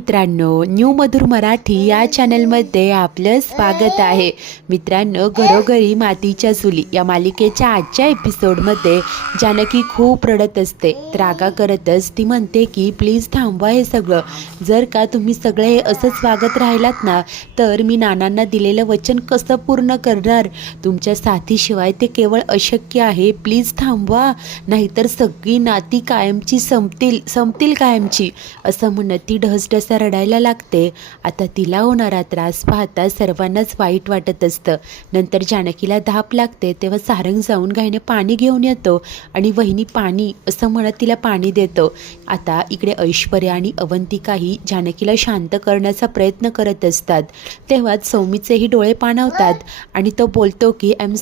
मित्रांनो, न्यू मधुर मराठी या चॅनलमध्ये आपलं स्वागत आहे. मित्रांनो, घरोघरी मातीच्या चुली या मालिकेच्या आजच्या एपिसोडमध्ये जानकी खूप रडत असते. रागा करतच ती म्हणते की प्लीज थांबवा हे सगळं. जर का तुम्ही सगळे असंच वागत राहिलात ना, तर मी नानांना दिलेलं वचन कसं पूर्ण करणार? तुमच्या साथीशिवाय ते केवळ अशक्य आहे. प्लीज थांबवा, नाहीतर सगळी नाती कायमची संपतील कायमची, असं म्हणत ती ढसढसा रडायला लागते. आता तिला होणारा त्रास पाहता सर्वांनाच वाईट वाटत असतं. नंतर जानकीला धाप लागते तेव्हा सारंग जाऊन घाईने पाणी घेऊन येतो आणि वहिनी पाणी असं म्हणत तिला पाणी देतो. आता इकडे ऐश्वर्या आणि अवंतिकाही जानकीला शांत करण्याचा प्रयत्न करत असतात. तेव्हाच सौमीचेही डोळे पाणावतात आणि तो बोलतो की I am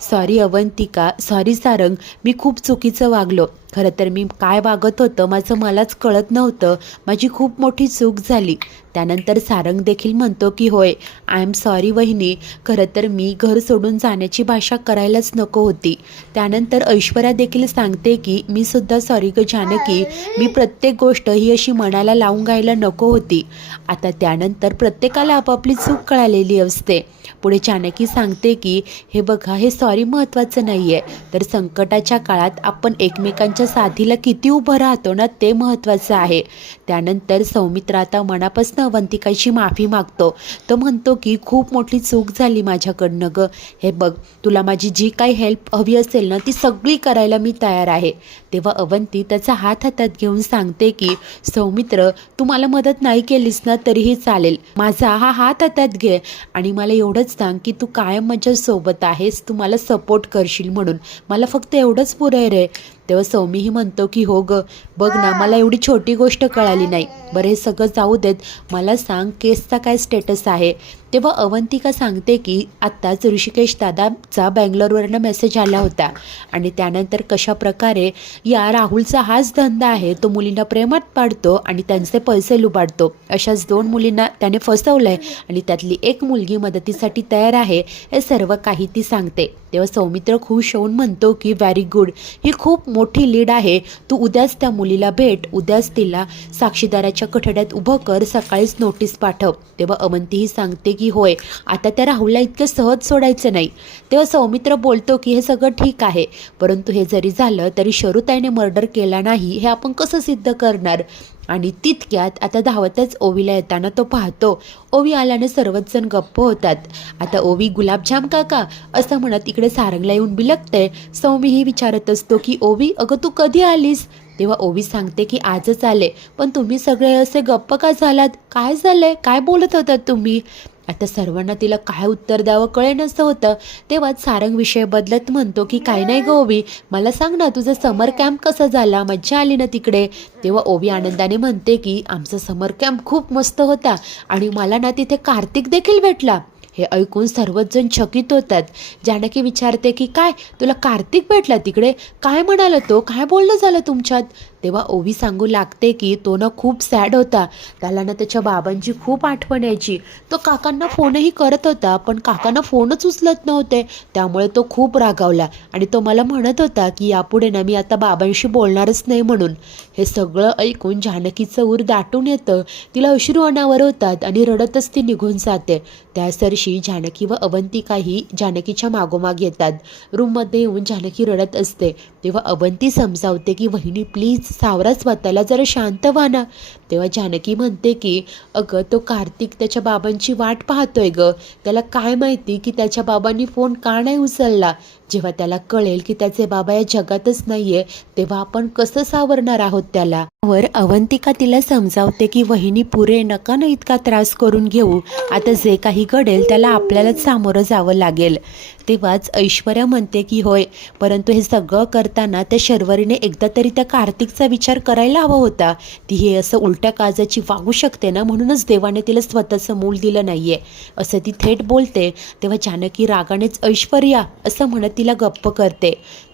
sorry Avantika, sorry Sarang, मी खूप चुकीचं वागलो. खरं तर मी काय वागत होतं मलाच कळत नव्हतं. माझी खूप मोठी चूक झाली. त्यानंतर सारंग देखील म्हणतो की होय, आय एम सॉरी वहिनी, खरं तर मी घर सोडून जाण्याची भाषा करायलाच नको होती. त्यानंतर ऐश्वर्या देखील सांगते की मी सुद्धा सॉरी ग जानकी, मी प्रत्येक गोष्ट ही अशी मनाला लावून घ्यायला नको होती. आता त्यानंतर प्रत्येकाला आपापली चूक कळालेली असते. पुढे जानकी सांगते की हे बघा, हे सॉरी महत्त्वाचं नाही आहे, तर संकटाच्या काळात आपण एकमेकांच्या साथीला किती उभं राहतो ना, ते महत्त्वाचं आहे. त्यानंतर सौमित्र आता मनापासून अवंतिकाची माफी मागतो. तो म्हणतो की खूप मोठी चूक झाली माझ्याकडनं ग. हे बघ, तुला माझी जी काही हेल्प हवी असेल ना, ती सगळी करायला मी तयार आहे. तेव्हा अवंती त्याचा हात हातात घेऊन सांगते की सौमित्र, तू मला मदत नाही केलीस ना तरीही चालेल, माझा हा हात हातात घे आणि मला एवढंच सांग की तू कायम माझ्या सोबत आहेस, तू मला सपोर्ट करशील म्हणून. मला फक्त एवढंच पुरे रे. तेव्हा सौमीही म्हणतो की हो ग, बघ ना, मला एवढी छोटी गोष्ट कळाली नाही. बरं, हे सगळं जाऊ देत, मला सांग केसचा काय स्टेटस आहे? तेव्हा अवंतिका सांगते की आत्ताच ऋषिकेश दादाचा बँगलोरवरनं मेसेज आला होता आणि त्यानंतर कशा प्रकारे या राहुलचा हाच धंदा आहे. तो मुलींना प्रेमात पाडतो आणि त्यांचे पैसे लुबाडतो. अशाच 2 मुलींना त्याने फसवलंय आणि त्यातली एक मुलगी मदतीसाठी तयार आहे. हे सर्व काही ती सांगते. तेव्हा सौमित्र खुश होऊन म्हणतो की व्हेरी गुड, ही खूप मोठी लीड आहे. तू उद्याच त्या मुलीला भेट, उद्याच तिला साक्षीदाराच्या कठड्यात उभं कर, सकाळीच नोटीस पाठव. तेव्हा अवंतीही सांगते की होय, आता त्या राहुलला इतकं सहज सोडायचं नाही. तेव्हा सौमित्र बोलतो की हे सगळं ठीक आहे, परंतु हे जरी झालं तरी शरुताईने मर्डर केला नाही हे आपण कसं सिद्ध करणार? आणि तितक्यात आता धावतच ओवीला येताना तो पाहतो. ओवी आल्याने सर्वच जण गप्प होतात. आता ओवी, गुलाबजाम काका, असं म्हणत इकडे सारंगला येऊन बिलकते. सौमीही विचारत असतो की ओवी, अगं तू कधी आलीस? तेव्हा ओवी सांगते की आजच आले. पण तुम्ही सगळे असे गप्प का झालात? काय झालंय? काय बोलत होतात तुम्ही? आता सर्वांना तिला काय उत्तर द्यावं कळेनासं होतं. तेव्हाच सारंग विषय बदलत म्हणतो की काय नाही ग ओवी, मला सांग ना, तुझा समर कॅम्प कसा झाला? मज्जा आली ना तिकडे? तेव्हा ओवी आनंदाने म्हणते की आमचा समर कॅम्प खूप मस्त होता आणि मला ना तिथे कार्तिक देखील भेटला. हे ऐकून सर्वच जण चकित होतात. जानकी विचारते की काय, तुला कार्तिक भेटला तिकडे? काय म्हणाला तो? काय बोलणं झालं तुमच्यात? तेव्हा ओवी सांगू लागते की तो ना खूप सॅड होता. त्याला ना त्याच्या बाबांची खूप आठवण यायची. तो काकांना फोनही करत होता, पण काकांना फोनच उचलत नव्हते. त्यामुळे तो खूप रागावला आणि तो मला म्हणत होता की यापुढे ना मी आता बाबांशी बोलणारच नाही म्हणून. हे सगळं ऐकून जानकीचं ऊर दाटून येतं. तिला अश्रू अनावर होतात आणि रडतच ती निघून जाते. त्यासरशी जानकी व अवंतिकाही जानकीच्या मागोमाग येतात. रूममध्ये येऊन जानकी रडत असते. तेव्हा अवंती समजावते की वहिनी प्लीज सावरा स्वतःला, जरा शांत व्हा ना. तेव्हा जानकी म्हणते की अगं, तो कार्तिक त्याच्या बाबांची वाट पाहतोय ग. त्याला काय माहिती की त्याच्या बाबांनी फोन का नाही उचलला? जेव्हा त्याला कळेल की त्याचे बाबा या जगातच नाहीये, तेव्हा आपण कसं सावरणार आहोत त्याला? वर अवंतिका तिला समजावते की वहिनी पुरे, नका ना इतका त्रास करून घेऊ. आता जे काही घडेल त्याला आपल्यालाच सामोरं जावं लागेल. तेव्हाच ऐश्वर्या म्हणते की होय, परंतु हे सगळं करताना त्या शर्वरीने एकदा तरी त्या कार्तिकचा विचार करायला हवा होता. ती हे असं उलट्या काळजाची वागू शकते ना, म्हणूनच देवाने तिला स्वतःचं मूल दिलं नाहीये, असं ती थेट बोलते. तेव्हा जानकी रागानेच ऐश्वर्या असं म्हणत तिला गप्प करते.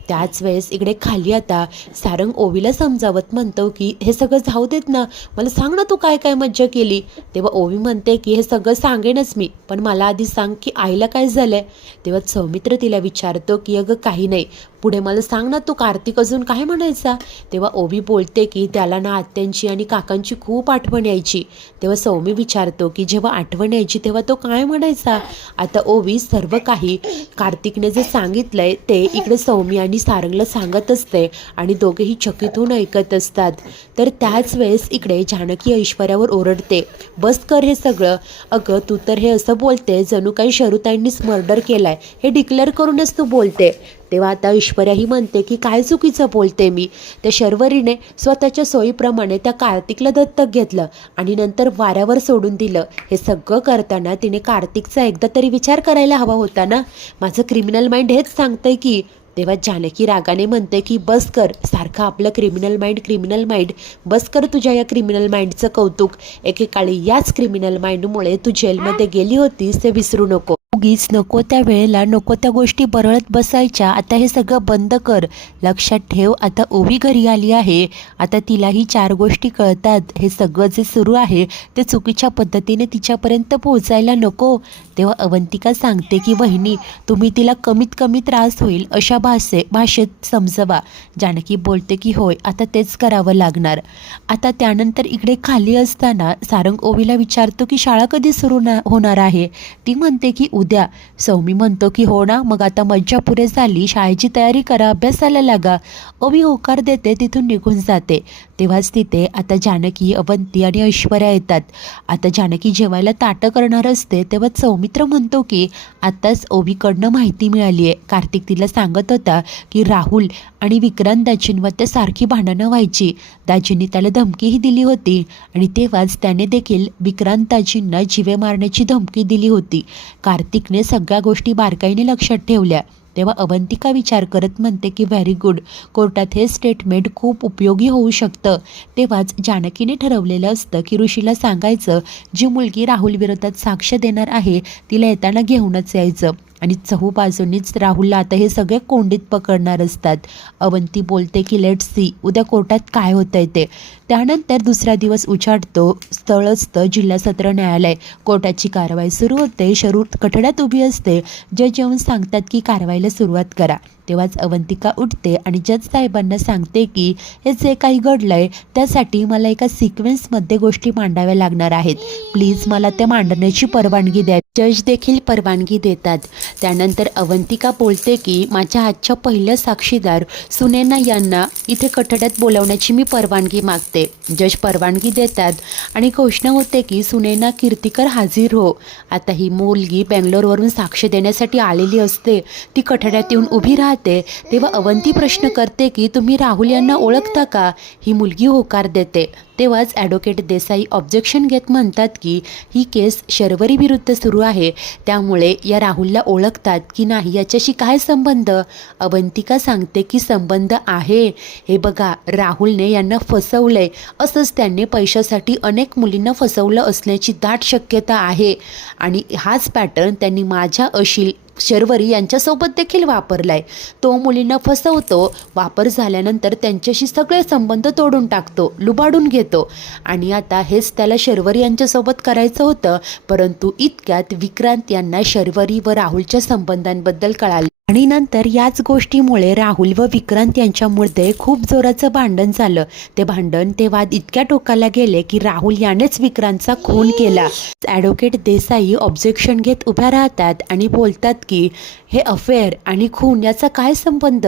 त्याच वेळेस इकडे खाली आता सारंग ओवीला समजावत म्हणतो की हे सगळं जाऊ देत ना, मला सांग ना तू काय काय मज्जा केली? तेव्हा ओवी म्हणते की हे सगळं सांगेनच मी, पण मला आधी सांग की आईला काय झालंय? तेव्हा सौमित्र तिला विचारतो की अगं काही नाही, पुढे मला सांग ना, तू कार्तिक अजून काय म्हणायचा? तेव्हा ओवी बोलते की त्याला ना आत्यांची आणि काकांची खूप आठवण यायची. तेव्हा सौमी विचारतो की जेव्हा आठवण यायची तेव्हा तो काय म्हणायचा? आता ओवी सर्व काही कार्तिकने जे सांगितलंय ते इकडे सौमी आणि सारंगला सांगत असते आणि दोघेही चकित होऊन ऐकत असतात. तर त्याच वेळेस इकडे जानकी ऐश्वर्यावर ओरडते, बस कर हे सगळं. अगं तू तर हे असं बोलते जणू काही शरुताईंनीच मर्डर केलाय, हे डिक्लेअर करूनच तू बोलते. तेव्हा आता ऐश्वर्या ही म्हणते की काय चुकीचं बोलते मी? त्या शर्वरीने स्वतःच्या सोयीप्रमाणे त्या कार्तिकला दत्तक घेतलं आणि नंतर वाऱ्यावर सोडून दिलं. हे सगळं करताना तिने कार्तिकचा एकदा तरी विचार करायला हवा होता ना. माझं क्रिमिनल माइंड हेच सांगतंय की. तेव्हा जानकी रागाने म्हणते की बस कर, सारखं आपलं क्रिमिनल माइंड, बस कर तुझ्या या क्रिमिनल माइंडचं कौतुक. एकेकाळी याच क्रिमिनल माइंडमुळे तू जेलमध्ये गेली होतीस ते विसरू नको. उगीच नको त्या वेळेला नको त्या गोष्टी बरळत बसायच्या. आता हे सगळं बंद कर. लक्षात ठेव, आता ओवी घरी आली आहे, आता तिलाही 4 गोष्टी कळतात. हे सगळं जे सुरू आहे ते चुकीच्या पद्धतीने तिच्यापर्यंत पोहोचायला नको. तेव्हा अवंतिका सांगते की वहिनी, तुम्ही तिला कमीत कमी त्रास होईल अशा भाषेत समजवा. जानकी बोलते की होय, आता तेच करावं लागणार. आता त्यानंतर इकडे खाली असताना सारंग ओवीला विचारतो की शाळा कधी सुरू होणार आहे? ती म्हणते की उद्या. सौमी म्हणतो की हो ना, मग आता मज्जा पुरे झाली, शाळेची तयारी करा, अभ्यासाला लागा. ओवी होकार देते, तिथून निघून जाते. तेव्हाच तिथे आता जानकी, अवंती आणि ऐश्वर्या येतात. आता जानकी जेवायला ताटं करणार असते तेव्हा सौमित्र म्हणतो की आत्ताच ओवीकडनं माहिती मिळाली आहे. कार्तिक तिला सांगत होता की राहुल आणि विक्रांत दाजींवर त्या सारखी भांडणं व्हायची. दाजींनी त्याला धमकीही दिली होती आणि तेव्हाच त्याने देखील विक्रांत दाजींना जीवे मारण्याची धमकी दिली होती. कार्तिकने सगळ्या गोष्टी बारकाईने लक्षात ठेवल्या. तेव्हा अवंतिका विचार करत म्हणते की व्हेरी गुड, कोर्टात हे स्टेटमेंट खूप उपयोगी होऊ शकतं. तेव्हाच जानकीने ठरवलेलं असतं की ऋषीला सांगायचं जी मुलगी राहुल विरोधात साक्ष देणार आहे तिला येताना घेऊनच यायचं. आणि चहूबाजूंनीच राहुलला आता हे सगळे कोंडीत पकडणार असतात. अवंती बोलते की लेट्स सी उद्या कोर्टात काय होतंय ते. त्यानंतर दुसरा दिवस उजाडतो. स्थळ असतं जिल्हा सत्र न्यायालय. कोर्टाची कारवाई सुरू होते. शरू कठड्यात उभी असते. जज येऊन सांगतात की कारवाईला सुरुवात करा. तेव्हाच अवंतिका उठते आणि जज साहेबांना सांगते की हे जे काही घडलंय त्यासाठी मला एका सिक्वेन्समध्ये गोष्टी मांडाव्या लागणार आहेत. प्लीज मला त्या मांडण्याची परवानगी द्या. जज देखील परवानगी देतात. त्यानंतर अवंतिका बोलते की माझ्या आजच्या पहिल्या साक्षीदार सुनैना यांना इथे कठड्यात बोलावण्याची मी परवानगी मागते. जज परवानगी देतात आणि घोषणा होते की सुनैना कीर्तिकर हाजीर हो. आता ही मुलगी बेंगलोरवरून साक्ष देण्यासाठी आलेली असते. ती कठड्यात येऊन उभी राहते. तेव्हा अवंती प्रश्न करते की तुम्ही राहुल यांना ओळखता का? ही मुलगी होकार देते. तेव्हाच ॲडव्होकेट देसाई ऑब्जेक्शन घेत म्हणतात की ही केस शर्वरी विरुद्ध सुरू आहे, त्यामुळे या राहुलला ओळखतात की नाही याच्याशी काय संबंध? अवंतिका सांगते की संबंध आहे. हे बघा, राहुलने यांना फसवलंय. असंच त्यांनी पैशासाठी अनेक मुलींना फसवलं असण्याची दाट शक्यता आहे आणि हाच पॅटर्न त्यांनी माझ्या अशील शर्वरी यांच्यासोबत देखील वापरलाय. तो मुलींना फसवतो, वापर झाल्यानंतर त्यांच्याशी सगळे संबंध तोडून टाकतो, लुबाडून घेतो आणि आता हेच त्याला शर्वरी यांच्यासोबत करायचं होतं. परंतु इतक्यात विक्रांत यांना शर्वरी व राहुलच्या संबंधांबद्दल कळाले आणि नंतर याच गोष्टीमुळे राहुल व विक्रांत यांच्यामध्ये खूप जोराचं भांडण झालं. ते भांडण, ते वाद इतक्या टोकाला गेले की राहुल यानेच विक्रांतचा खून केला. ॲडव्होकेट देसाई ऑब्जेक्शन घेत उभ्या राहतात आणि बोलतात की हे अफेअर आणि खून याचा काय संबंध?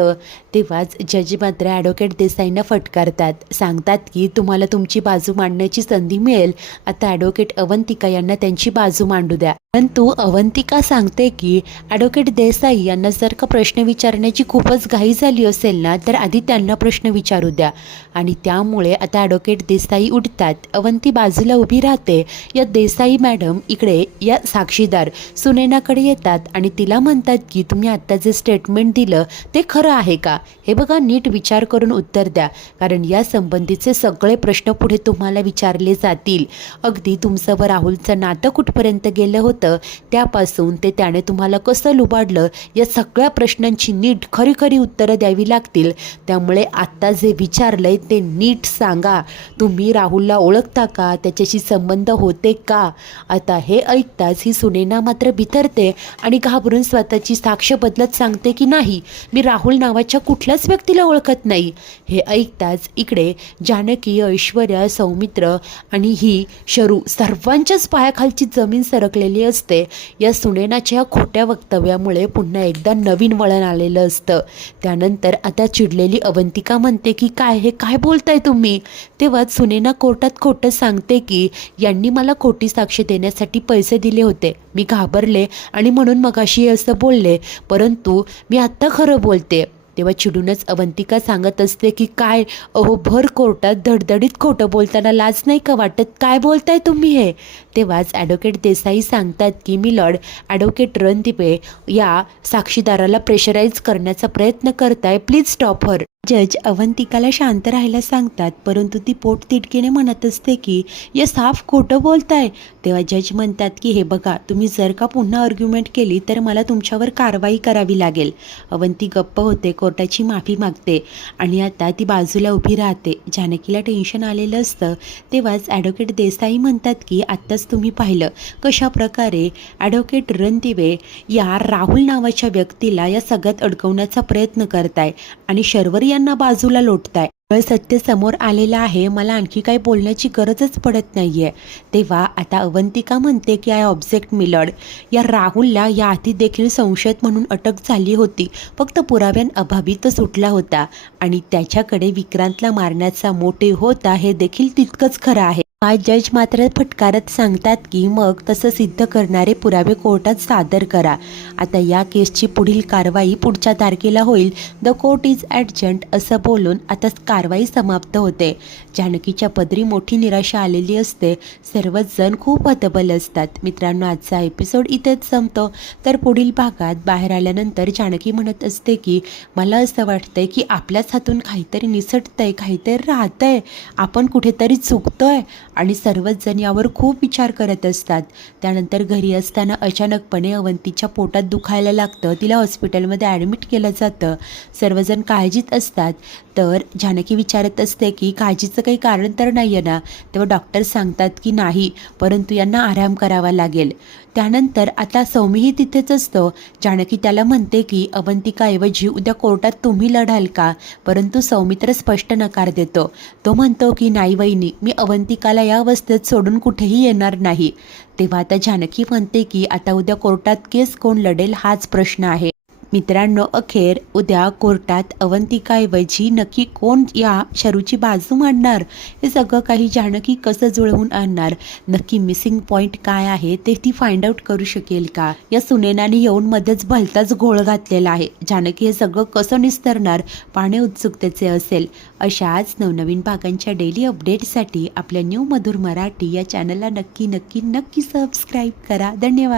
तेव्हाच जज मात्र ॲडव्होकेट देसाईंना फटकारतात. सांगतात की तुम्हाला तुमची बाजू मांडण्याची संधी मिळेल. आता ॲडव्होकेट अवंतिका यांना त्यांची बाजू मांडू द्या. परंतु अवंतिका सांगते की ॲडव्होकेट देसाई यांना जर का प्रश्न विचारण्याची खूपच घाई झाली असेल ना तर आधी त्यांना प्रश्न विचारू द्या. आणि त्यामुळे आता ॲडव्होकेट देसाई उठतात. अवंती बाजूला उभी राहते. या देसाई मॅडम इकडे या साक्षीदार सुनैनाकडे येतात आणि तिला म्हणतात की तुम्ही आत्ता जे स्टेटमेंट दिलं ते खरं आहे का? हे बघा, नीट विचार करून उत्तर द्या, कारण या संबंधीचे सगळे प्रश्न पुढे तुम्हाला विचारले जातील. अगदी तुमचं व राहुलचं नातं कुठपर्यंत गेलं होतं असतं त्यापासून ते त्याने तुम्हाला कसं लुबाडलं या सगळ्या प्रश्नांची नीट खरी खरी उत्तरं द्यावी लागतील. त्यामुळे आत्ता जे विचारलंय ते नीट सांगा. तुम्ही राहुलला ओळखता का? त्याच्याशी संबंध होते का? आता हे ऐकताच ही सुनैना मात्र बिथरते आणि घाबरून स्वतःची साक्ष बदलत सांगते की नाही, मी राहुल नावाच्या कुठल्याच व्यक्तीला ओळखत नाही. हे ऐकताच इकडे जानकी, ऐश्वर्या, सौमित्र आणि ही शरू सर्वांच्याच पायाखालची जमीन सरकलेली असते. या सुनैनाच्या खोट्या वक्तव्यामुळे पुन्हा एकदा नवीन वळण आलेलं असतं. त्यानंतर आता चिडलेली अवंतिका म्हणते की काय बोलताय तुम्ही? तेव्हा सुनैना कोर्टात खोटं सांगते की यांनी मला खोटी साक्ष देण्यासाठी पैसे दिले होते. मी घाबरले आणि म्हणून मगाशी असं बोलले, परंतु मी आत्ता खरं बोलते. तेव्हा चिडूनच अवंतिका सांगत असते की अहो भर कोर्टात धडधडीत खोटं बोलताना लाज नाही का वाटत? काय बोलताय तुम्ही हे? तेव्हाच ॲडव्होकेट देसाई सांगतात की मिलॉर्ड, ॲडव्होकेट रणदीपे या साक्षीदाराला प्रेशराईज करण्याचा प्रयत्न करताय, प्लीज स्टॉप हर. जज अवंतिकाला शांत राहायला सांगतात, परंतु ती पोटतिडकीने म्हणत असते की या साफ खोटं बोलताय. तेव्हा जज म्हणतात की हे बघा, तुम्ही जर का पुन्हा आर्ग्युमेंट केली तर मला तुमच्यावर कारवाई करावी लागेल. अवंती गप्प होते, कोर्टाची माफी मागते आणि आता ती बाजूला उभी राहते. जानकीला टेन्शन आलेलं असतं. तेव्हाच ॲडव्होकेट देसाई म्हणतात की आत्ताच तुम्ही पाहिलं कशा प्रकारे ॲडव्होकेट रणदिवे या राहुल नावाच्या व्यक्तीला या सगळ्यात अडकवण्याचा प्रयत्न करताय आणि शर्वरी यांना बाजूला लोटताय. सत्य समोर आलेलं आहे, मला आणखी काही बोलण्याची गरजच पडत नाहीये. तेव्हा आता अवंतिका म्हणते की आय ऑब्जेक्ट मिलॉर्ड, या राहुलला याआधी देखील संशयित म्हणून अटक झाली होती, फक्त पुराव्यांअभावी तो सुटला होता आणि त्याच्याकडे विक्रांतला मारण्याचा मोटिव्ह होता हे देखील तितकंच खरं आहे. आज जज मात्र फटकारत सांगतात की मग तसं सिद्ध करणारे पुरावे कोर्टात सादर करा. आता या केसची पुढील कारवाई पुढच्या तारखेला होईल. द कोर्ट इज ॲडजंट असं बोलून आता कारवाई समाप्त होते. जानकीच्या पदरी मोठी निराशा आलेली असते. सर्वच जण खूप हतबल असतात. मित्रांनो, आजचा एपिसोड इथेच संपतो. तर पुढील भागात बाहेर आल्यानंतर जानकी म्हणत असते की मला असं वाटतंय की आपल्याच हातून काहीतरी निसटतंय, काहीतरी राहतंय, आपण कुठेतरी चुकतोय आणि सर्वच जण यावर खूप विचार करत असतात. त्यानंतर घरी असताना अचानकपणे अवंतीच्या पोटात दुखायला लागतं. तिला हॉस्पिटलमध्ये ॲडमिट केलं जातं. सर्वजण काळजीत असतात. तर जानकी विचारत असते की काळजीचं काही कारण तर नाही आहे ना? तेव्हा डॉक्टर सांगतात की नाही, परंतु यांना आराम करावा लागेल. त्यानंतर आता सौमीही तिथेच असतो. जानकी त्याला म्हणते की अवंतिकाऐवजी उद्या कोर्टात तुम्ही लढाल का? परंतु सौमित्र स्पष्ट नकार देतो. तो म्हणतो की नाही वहिनी, मी अवंतिकाला या अवस्थेत सोडून कुठेही येणार नाही. तेव्हा आता जानकी म्हणते की आता उद्या कोर्टात केस कोण लढेल हाच प्रश्न आहे. मित्रांनो, अखेर उद्या कोर्टात अवंतिकाऐवजी नक्की कोण या शरूची बाजू मांडणार? हे सगळं काही जानकी कसं जुळवून आणणार? नक्की मिसिंग पॉईंट काय आहे ते ती फाइंड आउट करू शकेल का? या सुनैनाने येऊन मध्येच भलताच घोळ घातलेला आहे. जानकी हे सगळं कसं निस्तरणार पाहणे उत्सुकतेचे असेल. अशाच नवनवीन भागांच्या डेली अपडेटसाठी आपल्या न्यू मधुर मराठी या चॅनलला नक्की सबस्क्राईब करा. धन्यवाद.